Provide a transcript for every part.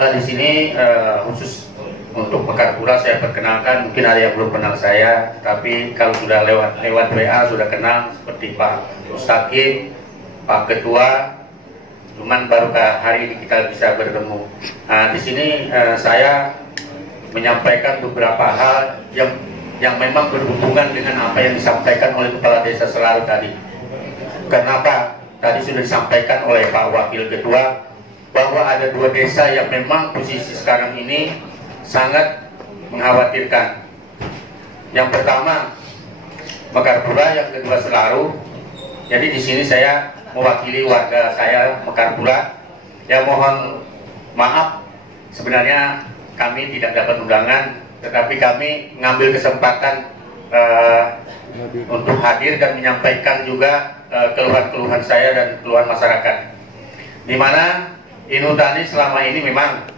Di sini khusus untuk Mekarpura saya perkenalkan, mungkin ada yang belum kenal saya, tapi kalau sudah lewat WA sudah kenal seperti Pak Mustaqim, Pak Ketua, cuman baru hari ini kita bisa bertemu. Di sini saya menyampaikan beberapa hal yang memang berhubungan dengan apa yang disampaikan oleh Kepala Desa Selaru tadi. Kenapa? Tadi sudah disampaikan oleh Pak Wakil Ketua bahwa ada dua desa yang memang posisi sekarang ini sangat mengkhawatirkan. Yang pertama Mekarpura, yang kedua Selaru. Jadi di sini saya mewakili warga saya Mekarpura. Ya mohon maaf, sebenarnya kami tidak dapat undangan, tetapi kami mengambil kesempatan untuk hadir dan menyampaikan juga keluhan-keluhan saya dan keluhan masyarakat. Di mana Inutani selama ini memang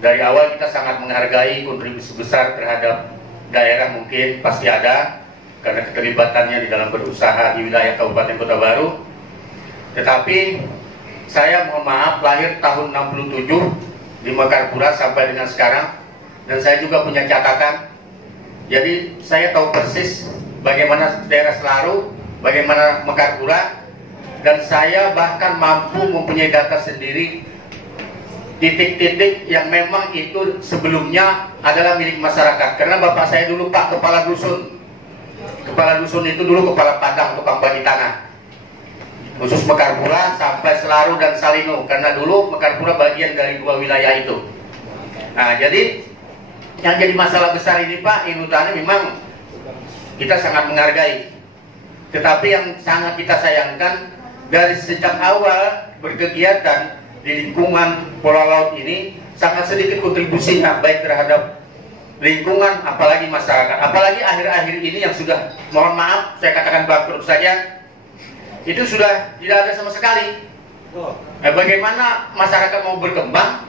dari awal kita sangat menghargai kontribusi besar terhadap daerah, mungkin pasti ada karena keterlibatannya di dalam berusaha di wilayah Kabupaten Kota Baru. Tetapi saya mohon maaf, lahir tahun 67 di Mekarpura sampai dengan sekarang, dan saya juga punya catatan. Jadi saya tahu persis bagaimana daerah Selaru, bagaimana Mekarpura, dan saya bahkan mampu mempunyai data sendiri titik-titik yang memang itu sebelumnya adalah milik masyarakat. Karena bapak saya dulu Pak Kepala Dusun. Kepala Dusun itu dulu kepala padang, tukang bagi tanah. Khusus Mekarpura sampai Selaru dan Salino. Karena dulu Mekarpura bagian dari dua wilayah itu. Nah, jadi yang jadi masalah besar ini Pak, Inutani memang kita sangat menghargai. Tetapi yang sangat kita sayangkan, dari sejak awal berkegiatan di lingkungan pola laut ini sangat sedikit kontribusinya, baik terhadap lingkungan apalagi masyarakat. Apalagi akhir-akhir ini yang sudah, mohon maaf saya katakan bangkrut saja, itu sudah tidak ada sama sekali. Bagaimana masyarakat mau berkembang?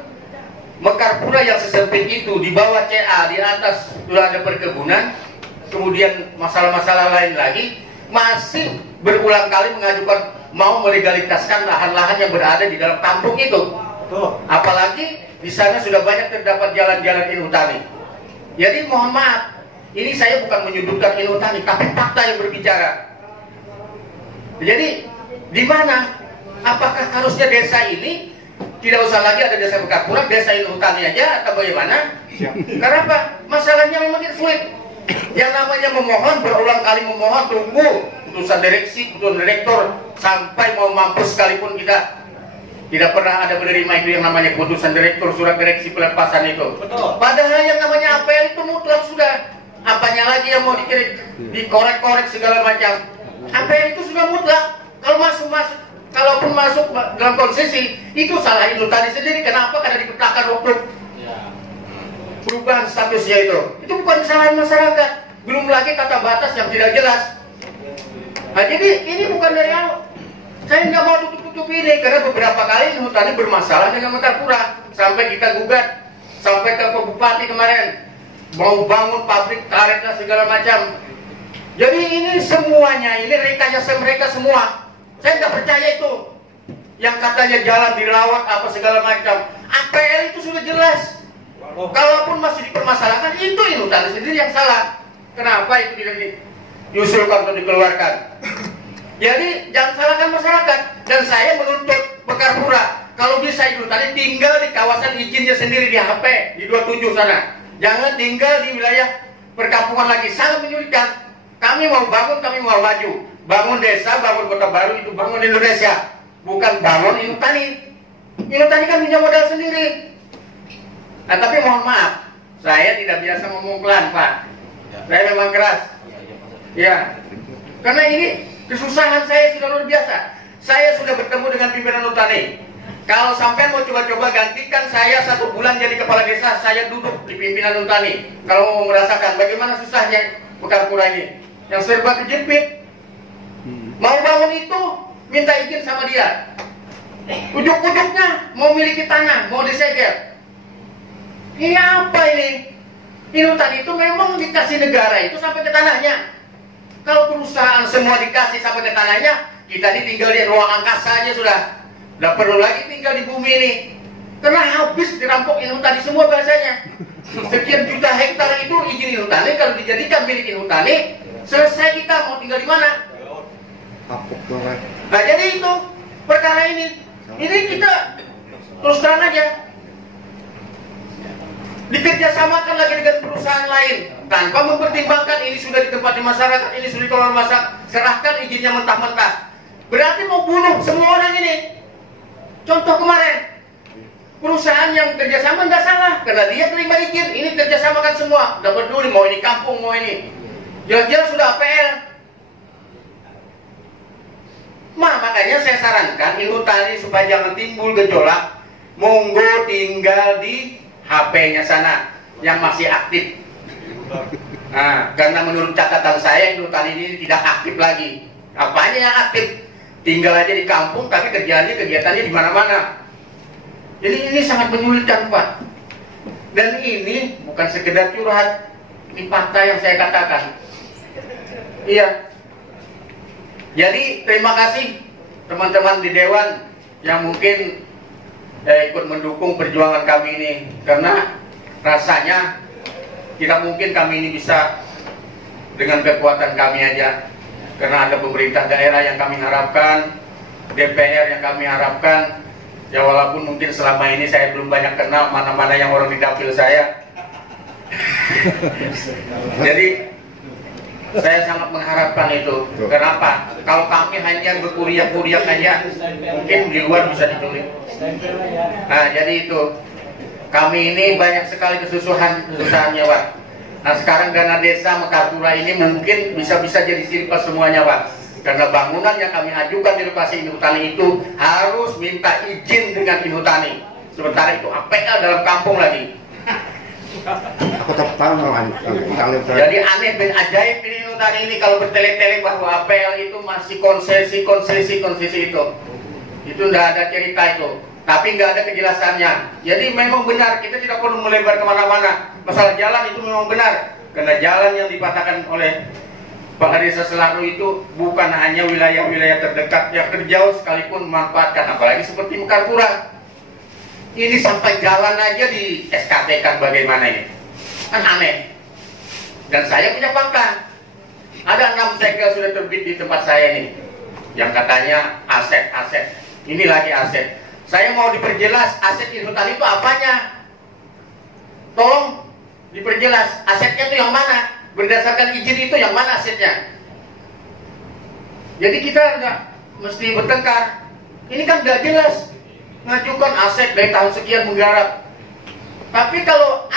Mekarpura yang sesempit itu, di bawah CA, di atas sudah ada perkebunan, kemudian masalah-masalah lain lagi, masih berulang kali mengajukan mau melegalitaskan lahan-lahan yang berada di dalam kampung itu. Apalagi di sana sudah banyak terdapat jalan-jalan Inutani. Jadi mohon maaf, ini saya bukan menyudutkan Inutani, tapi fakta yang berbicara. Jadi di mana? Apakah harusnya desa ini tidak usah lagi ada desa Mekarpura, desa Inutani aja atau bagaimana? Karena apa? Masalahnya memang sulit. Yang namanya memohon, berulang kali memohon, tunggu putusan direksi, putusan direktur, sampai mau mampus sekalipun kita tidak pernah ada menerima itu yang namanya putusan direktur, surat direksi pelepasan itu. Betul. Padahal yang namanya APL itu mutlak sudah. Apanya lagi yang mau dikorek-korek segala macam. APL itu sudah mutlak. Kalau masuk, kalaupun masuk dalam konsesi, itu salah Inutani sendiri. Kenapa? Karena dipetakan waktu perubahan statusnya itu bukan kesalahan masyarakat. Belum lagi kata batas yang tidak jelas. Nah, jadi ini bukan dari awal. Saya nggak mau tutup-tutup ini karena beberapa kali Inutani bermasalah dengan Mekarpura, sampai kita gugat sampai ke Bupati kemarin mau bangun pabrik karet dan segala macam. Jadi ini semuanya ini rekayasa mereka semua. Saya nggak percaya itu yang katanya jalan dirawat apa segala macam. APL itu sudah jelas. Kalaupun masih dipermasalahkan, itu Inutani sendiri yang salah. Kenapa itu tidak diusulkan atau dikeluarkan? Jadi jangan salahkan masyarakat. Dan saya menuntut Mekarpura, kalau bisa Inutani tinggal di kawasan izinnya sendiri di HP, di 27 sana. Jangan tinggal di wilayah perkampungan lagi, sangat menyulitkan. Kami mau bangun, kami mau maju. Bangun desa, bangun kota baru, itu bangun Indonesia. Bukan bangun Inutani. Inutani kan punya modal sendiri. Nah, tapi mohon maaf, saya tidak biasa ngomong pelan, Pak. Saya memang keras. Ya, karena ini kesusahan saya sudah luar biasa. Saya sudah bertemu dengan pimpinan Inutani. Kalau sampai mau coba-coba gantikan saya 1 bulan jadi kepala desa, saya duduk di pimpinan Inutani. Kalau mau merasakan bagaimana susahnya Mekarpura ini, yang serba kejepit. Mau bangun itu, minta izin sama dia. Ujuk-ujuknya mau miliki tanah, mau disegel. Ini apa ini? Inutani itu memang dikasih negara itu sampai ke tanahnya. Kalau perusahaan semua dikasih sampai ke tanahnya, kita ini tinggal di ruang angkasa aja sudah. Tidak perlu lagi tinggal di bumi ini. Karena habis dirampok Inhutani semua bahasanya. Sekian juta hektar itu izin Inhutani, kalau dijadikan milik Inhutani, selesai kita mau tinggal di mana? Nah jadi itu perkara ini kita terus terang aja dikerjasamakan lagi dengan perusahaan lain tanpa mempertimbangkan ini sudah ditempati masyarakat, ini sudah dikelola masyarakat, serahkan izinnya mentah-mentah. Berarti mau bunuh semua orang ini. Contoh kemarin, perusahaan yang kerjasama nggak salah karena dia terima izin, ini kerjasamakan semua, nggak peduli mau ini kampung mau ini, jelas-jelas sudah APL. Makanya saya sarankan Inhutani supaya jangan timbul gejolak, monggo tinggal di HP-nya sana yang masih aktif. Nah, karena menurut catatan saya Inhutani ini tidak aktif lagi. Apanya yang aktif? Tinggal aja di kampung tapi kegiatannya di mana-mana. Jadi ini sangat menyulitkan, Pak. Dan ini bukan sekedar curhat, ini fakta yang saya katakan. Iya. Jadi terima kasih teman-teman di Dewan yang mungkin ikut mendukung perjuangan kami ini, karena rasanya tidak mungkin kami ini bisa dengan kekuatan kami aja, karena ada pemerintah daerah yang kami harapkan, DPR yang kami harapkan. Ya walaupun mungkin selama ini saya belum banyak kenal mana-mana yang orang di dapil saya. Jadi saya sangat mengharapkan itu. Kenapa? Kalau kami hanya berkuriak-kuriak aja, mungkin di luar bisa diculik. Nah jadi itu, kami ini banyak sekali kesusahannya, Pak. Nah sekarang dana desa Mekartura ini mungkin bisa jadi silpas semuanya, Pak. Karena bangunan yang kami ajukan di lokasi Inhutani itu harus minta izin dengan Inhutani. Sementara itu APL dalam kampung lagi. Jadi aneh dan ajaib ini Inhutani ini kalau bertele-tele bahwa APL itu masih konsesi itu. Itu tidak ada cerita itu. Tapi nggak ada kejelasannya. Jadi memang benar, kita tidak perlu melebar kemana-mana. Masalah jalan itu memang benar. Karena jalan yang dipatahkan oleh Pak Desa Selaru itu bukan hanya wilayah-wilayah terdekat, yang terjauh sekalipun memanfaatkan, apalagi seperti Mekartura. Ini sampai jalan aja di SKT kan, bagaimana ini? Kan aneh. Dan saya punya fakta. Ada 6 segel sudah terbit di tempat saya ini, yang katanya aset-aset. Ini lagi aset. Saya mau diperjelas aset Inhutani itu apanya? Tolong diperjelas asetnya itu yang mana? Berdasarkan izin itu yang mana asetnya? Jadi kita nggak mesti bertengkar. Ini kan nggak jelas. Ngajukan aset dari tahun sekian menggarap. Tapi kalau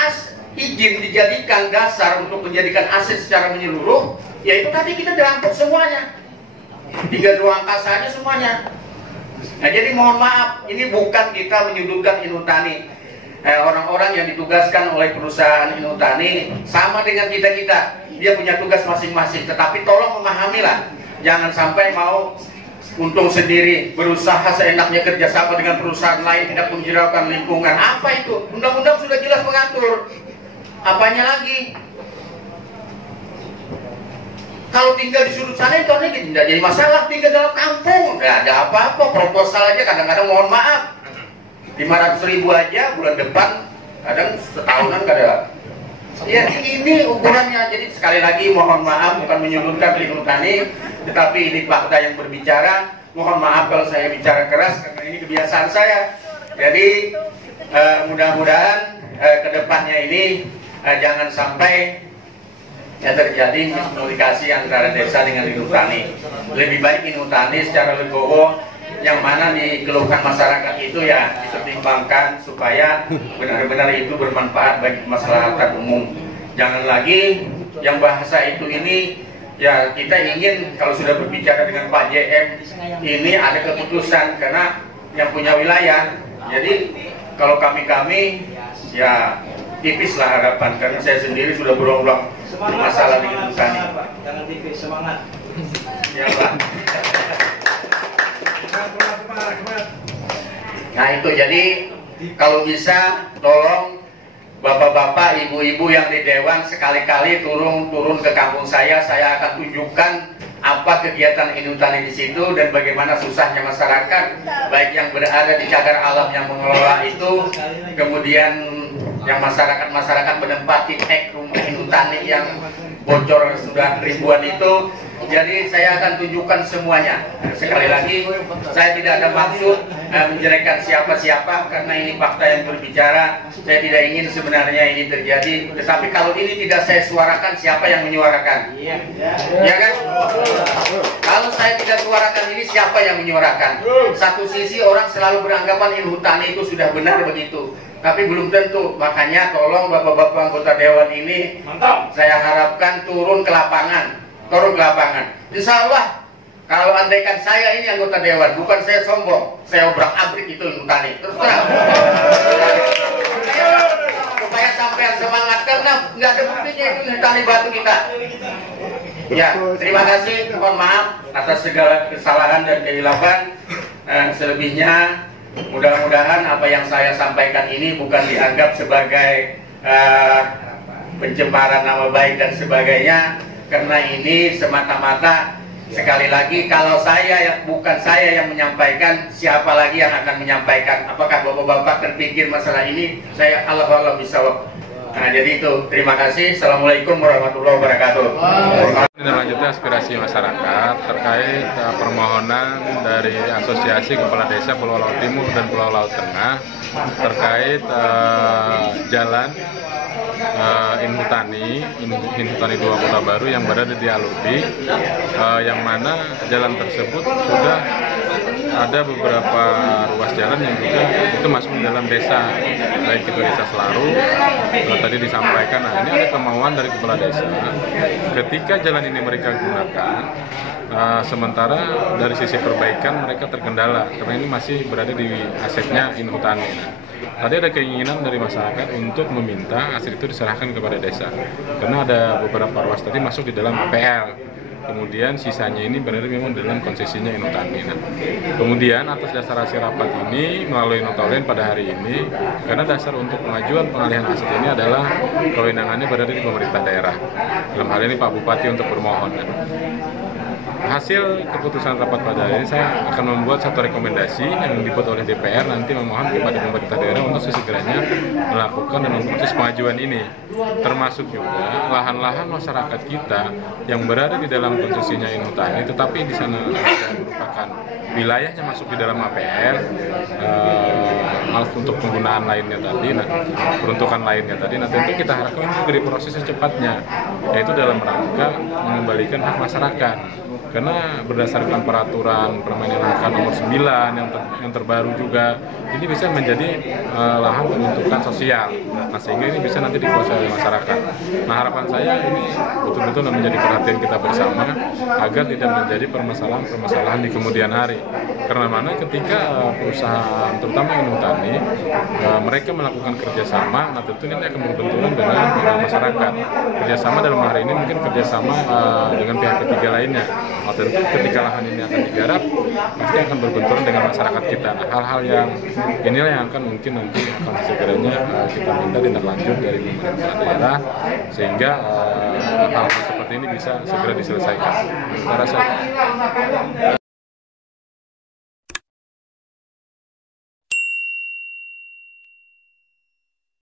izin dijadikan dasar untuk menjadikan aset secara menyeluruh, ya itu tadi kita dirampok semuanya. 3 ruang kasanya semuanya. Nah jadi mohon maaf, ini bukan kita menyudutkan Inhutani. Orang-orang yang ditugaskan oleh perusahaan Inhutani sama dengan kita-kita, dia punya tugas masing-masing. Tetapi tolong memahamilah, jangan sampai mau untung sendiri, berusaha seenaknya kerjasama dengan perusahaan lain, tidak menghiraukan lingkungan. Apa itu? Undang-undang sudah jelas mengatur. Apanya lagi? Kalau tinggal di sudut sana itu tidak jadi masalah, tinggal dalam kampung, nggak ada apa-apa. Proposal aja kadang-kadang mohon maaf 500.000 aja bulan depan, kadang setahunan kadang. Ya ini ukurannya. Jadi sekali lagi mohon maaf, bukan menyudutkan Inhutani, tetapi ini fakta yang berbicara. Mohon maaf kalau saya bicara keras karena ini kebiasaan saya. Jadi mudah-mudahan kedepannya ini jangan sampai terjadi miskomunikasi antara desa dengan Inhutani. Lebih baik Inhutani secara legowo yang mana dikeluhkan masyarakat itu ya dipertimbangkan supaya benar-benar itu bermanfaat bagi masyarakat umum. Jangan lagi yang bahasa itu ini ya kita ingin kalau sudah berbicara dengan Pak JM ini ada keputusan karena yang punya wilayah. Jadi kalau kami ya tipislah harapan karena saya sendiri sudah berulang-ulang bermasalah dengan Inhutani. Jangan tipis, semangat. Ya Pak. Nah itu jadi kalau bisa tolong bapak-bapak, ibu-ibu yang di Dewan sekali-kali turun ke kampung saya akan tunjukkan apa kegiatan Inhutani di situ dan bagaimana susahnya masyarakat, baik yang berada di cagar alam yang mengelola itu, kemudian yang masyarakat menempati rumah Inhutani yang bocor sudah ribuan itu. Jadi saya akan tunjukkan semuanya. Sekali lagi, saya tidak ada maksud menjelekkan siapa-siapa karena ini fakta yang berbicara. Saya tidak ingin sebenarnya ini terjadi. Tetapi kalau ini tidak saya suarakan, siapa yang menyuarakan? Ya kan? Kalau saya tidak suarakan ini, siapa yang menyuarakan? Satu sisi orang selalu beranggapan Inhutani itu sudah benar begitu. Tapi belum tentu. Makanya tolong bapak-bapak anggota dewan ini, saya harapkan turun ke lapangan. Insya Allah, kalau andaikan saya ini anggota dewan, bukan saya sombong, saya obrak-abrik itu Inhutani. Terus terang. Supaya sampai semangat, karena nggak ada buktinya itu Inhutani batu kita. Ya, terima kasih. Mohon maaf atas segala kesalahan dan kehilapan. Selebihnya, mudah-mudahan apa yang saya sampaikan ini bukan dianggap sebagai pencemaran nama baik dan sebagainya. Karena ini semata-mata, sekali lagi, kalau bukan saya yang menyampaikan, siapa lagi yang akan menyampaikan? Apakah bapak-bapak terpikir masalah ini? Saya Allah bisa. Nah, jadi itu, terima kasih. Assalamualaikum warahmatullahi wabarakatuh. Lanjutnya aspirasi masyarakat terkait permohonan dari Asosiasi Kepala Desa Pulau Laut Timur dan Pulau Laut Tengah terkait jalan Inhutani 2 Kota Baru yang berada di Alubi, yang mana jalan tersebut sudah ada beberapa ruas jalan yang juga itu masuk di dalam desa, baik itu desa Selaru. Tadi disampaikan, nah ini ada kemauan dari kepala desa ketika jalan ini mereka gunakan, sementara dari sisi perbaikan mereka terkendala karena ini masih berada di asetnya Inhutani. Tadi ada keinginan dari masyarakat untuk meminta aset itu diserahkan kepada desa karena ada beberapa ruas tadi masuk di dalam APL, kemudian sisanya ini berada memang dalam konsesinya Inhutani. Nah, kemudian atas dasar hasil rapat ini melalui nota online pada hari ini, karena dasar untuk pengajuan pengalihan aset ini adalah kewenangannya berada di pemerintah daerah, dalam hal ini Pak Bupati untuk bermohon. Hasil keputusan rapat pada hari ini, saya akan membuat satu rekomendasi yang dibuat oleh DPR nanti memohon kepada pemerintah daerah untuk sesegeranya melakukan dan memproses pengajuan ini, termasuk juga lahan-lahan masyarakat kita yang berada di dalam konsesinya Inhutani tetapi di sana merupakan wilayahnya masuk di dalam APL, untuk penggunaan lainnya tadi, peruntukan lainnya tadi, tentu kita harapkan juga diproses secepatnya, yaitu dalam rangka mengembalikan hak masyarakat. Karena berdasarkan peraturan permainan lahan nomor 9 yang terbaru juga, ini bisa menjadi lahan peruntukan sosial. Nah, sehingga ini bisa nanti dikuasai oleh masyarakat. Nah, harapan saya ini betul-betul menjadi perhatian kita bersama agar tidak menjadi permasalahan di kemudian hari. Karena mana ketika perusahaan terutama Inhutani mereka melakukan kerjasama, nah tentu ini akan berbenturan dengan masyarakat. Kerjasama dalam hari ini mungkin kerjasama dengan pihak ketiga lainnya. Nah, tentu ketika lahan ini akan digarap pasti akan berbenturan dengan masyarakat kita. Nah, hal-hal yang inilah yang akan mungkin nanti akan segeranya kita minta tindak lanjut dari pemerintah daerah sehingga hal-hal seperti ini bisa segera diselesaikan. Saya rasa